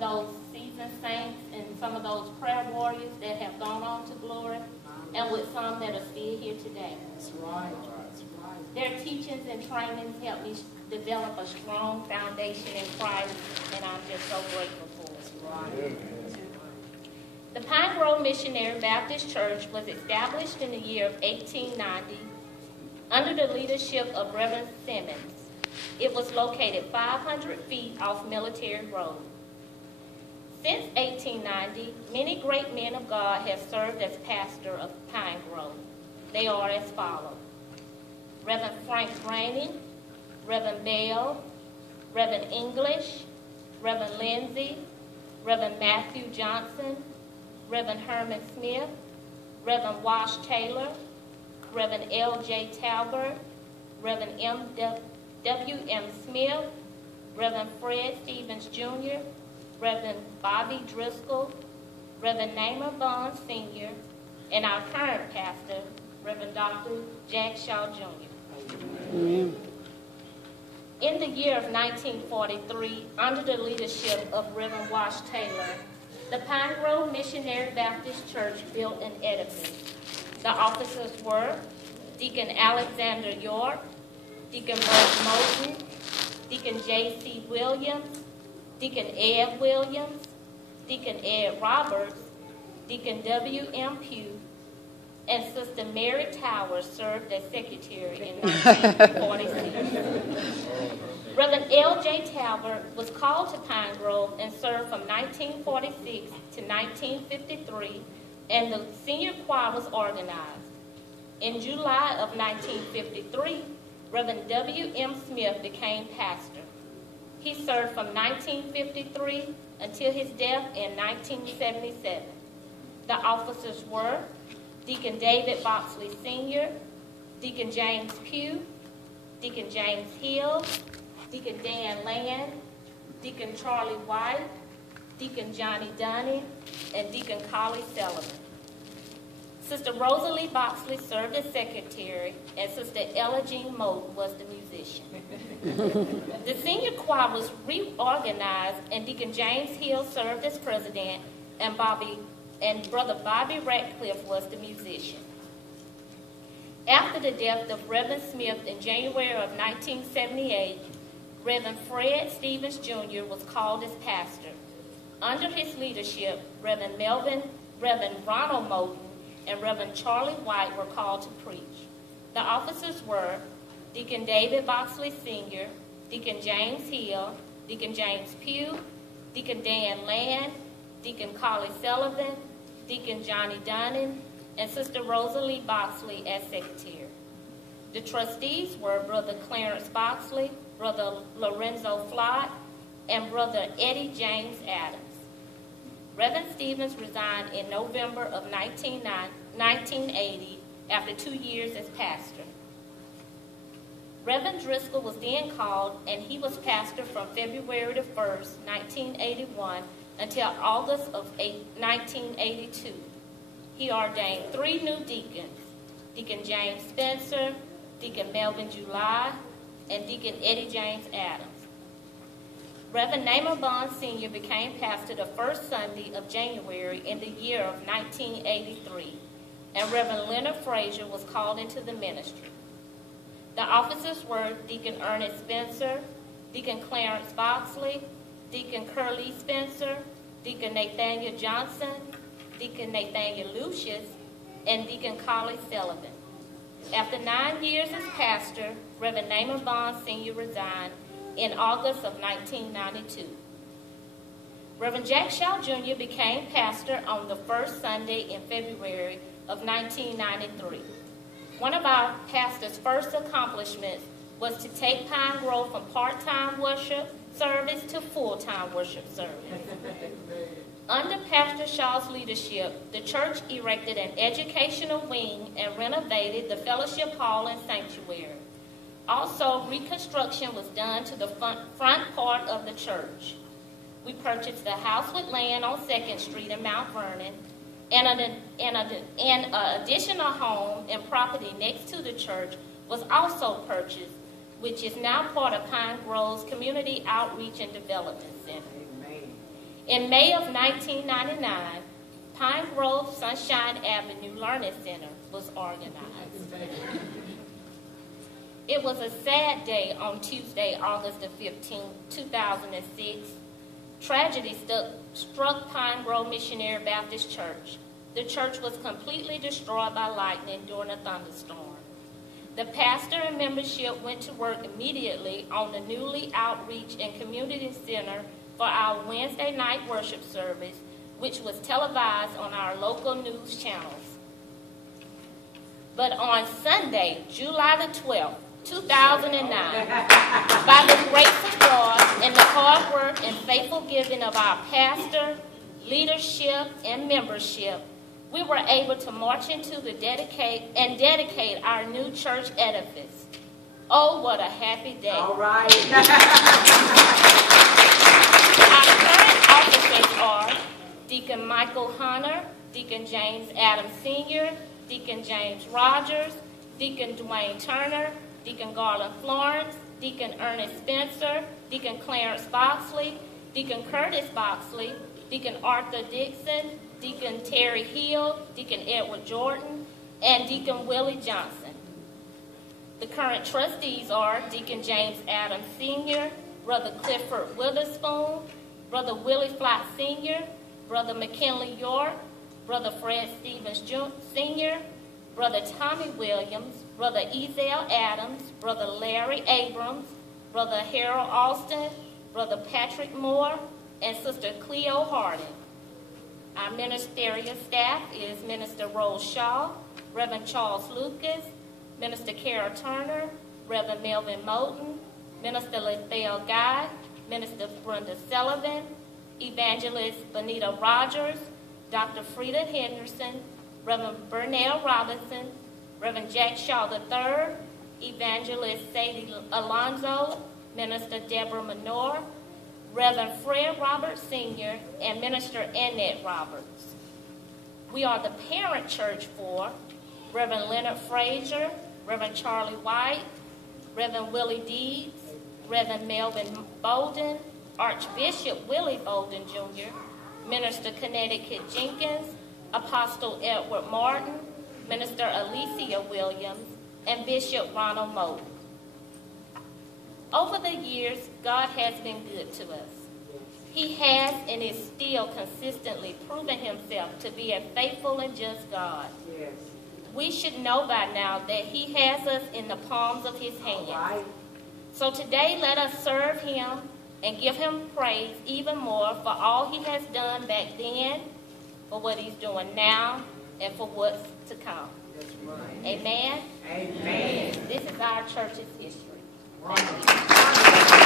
those seasoned saints and some of those prayer warriors that have gone on to glory, and with some that are still here today. That's right. That's right. Their teachings and trainings helped me develop a strong foundation in Christ, and I'm just so grateful for it. That's right. The Pine Grove Missionary Baptist Church was established in the year of 1890 under the leadership of Reverend Simmons. It was located 500 feet off Military Road. Since 1890, many great men of God have served as pastor of Pine Grove. They are as follows: Reverend Frank Rainey, Reverend Bell, Reverend English, Reverend Lindsay, Reverend Matthew Johnson, Reverend Herman Smith, Reverend Wash Taylor, Reverend L.J. Talbert, Reverend W.M. Smith, Reverend Fred Stevens Jr., Reverend Bobby Driscoll, Reverend Namer Bond Sr., and our current pastor, Reverend Dr. Jack Shaw Jr. Amen. In the year of 1943, under the leadership of Reverend Wash Taylor, the Pine Grove Missionary Baptist Church built an edifice. The officers were Deacon Alexander York, Deacon Bert Moulton, Deacon J.C. Williams, Deacon Ed Williams, Deacon Ed Roberts, Deacon W.M. Pugh, and Sister Mary Towers served as secretary in 1946. Reverend L.J. Talbert was called to Pine Grove and served from 1946 to 1953, and the senior choir was organized. In July of 1953, Reverend W.M. Smith became pastor. He served from 1953 until his death in 1977. The officers were Deacon David Boxley Sr., Deacon James Pugh, Deacon James Hill, Deacon Dan Land, Deacon Charlie White, Deacon Johnny Dunning, and Deacon Collie Sullivan. Sister Rosalie Boxley served as secretary, and Sister Ella Jean Moulton was the musician. The senior choir was reorganized, and Deacon James Hill served as president, and Brother Bobby Ratcliffe was the musician. After the death of Reverend Smith in January of 1978, Reverend Fred Stevens Jr. was called as pastor. Under his leadership, Reverend Ronald Moulton, and Reverend Charlie White were called to preach. The officers were Deacon David Boxley Sr., Deacon James Hill, Deacon James Pugh, Deacon Dan Land, Deacon Collie Sullivan, Deacon Johnny Dunning, and Sister Rosalie Boxley as secretary. The trustees were Brother Clarence Boxley, Brother Lorenzo Flott, and Brother Eddie James Adams. Reverend Stevens resigned in November of 1980 after 2 years as pastor. Reverend Driscoll was then called, and he was pastor from February the 1st, 1981, until August of 1982. He ordained 3 new deacons, Deacon James Spencer, Deacon Melvin July, and Deacon Eddie James Adams. Reverend Namer Bond Sr. became pastor the first Sunday of January in the year of 1983, and Reverend Leonard Frazier was called into the ministry. The officers were Deacon Ernest Spencer, Deacon Clarence Boxley, Deacon Curly Spencer, Deacon Nathaniel Johnson, Deacon Nathaniel Lucius, and Deacon Collie Sullivan. After 9 years as pastor, Reverend Namer Bond Sr. resigned in August of 1992. Reverend Jack Shaw Jr. became pastor on the first Sunday in February of 1993. One of our pastor's first accomplishments was to take Pine Grove from part-time worship service to full-time worship service. Under Pastor Shaw's leadership, the church erected an educational wing and renovated the fellowship hall and sanctuary. Also, reconstruction was done to the front part of the church. We purchased a house with land on 2nd Street in Mount Vernon, and an additional home and property next to the church was also purchased, which is now part of Pine Grove's Community Outreach and Development Center. Amen. In May of 1999, Pine Grove Sunshine Avenue Learning Center was organized. It was a sad day on Tuesday, August the 15th, 2006. Tragedy struck Pine Grove Missionary Baptist Church. The church was completely destroyed by lightning during a thunderstorm. The pastor and membership went to work immediately on the newly outreach and community center for our Wednesday night worship service, which was televised on our local news channels. But on Sunday, July the 12th, 2009, by the grace of God and the hard work and faithful giving of our pastor, leadership, and membership, we were able to march into the dedicate our new church edifice. Oh, what a happy day. All right. Our current officers are Deacon Michael Hunter, Deacon James Adams Sr., Deacon James Rogers, Deacon Dwayne Turner, Deacon Garland Florence, Deacon Ernest Spencer, Deacon Clarence Boxley, Deacon Curtis Boxley, Deacon Arthur Dixon, Deacon Terry Hill, Deacon Edward Jordan, and Deacon Willie Johnson. The current trustees are Deacon James Adams Sr., Brother Clifford Witherspoon, Brother Willie Flott Sr., Brother McKinley York, Brother Fred Stevens Sr., Brother Tommy Williams, Brother Ezel Adams, Brother Larry Abrams, Brother Harold Austin, Brother Patrick Moore, and Sister Cleo Harding. Our ministerial staff is Minister Rose Shaw, Reverend Charles Lucas, Minister Kara Turner, Reverend Melvin Moulton, Minister Lethal Guy, Minister Brenda Sullivan, Evangelist Bonita Rogers, Dr. Frida Henderson, Reverend Burnell Robinson, Reverend Jack Shaw III, Evangelist Sadie Alonzo, Minister Deborah Menor, Reverend Fred Roberts Sr., and Minister Annette Roberts. We are the parent church for Reverend Leonard Frazier, Reverend Charlie White, Reverend Willie Deeds, Reverend Melvin Bolden, Archbishop Willie Bolden Jr., Minister Connecticut Jenkins, Apostle Edward Martin, Minister Alicia Williams, and Bishop Ronald Moulton. Over the years, God has been good to us. He has and is still consistently proving himself to be a faithful and just God. Yes. We should know by now that he has us in the palms of his hands. Right. So today, let us serve him and give him praise even more for all he has done back then, for what he's doing now, and for what's to come. That's right. Amen? Amen. This is our church's history. Right.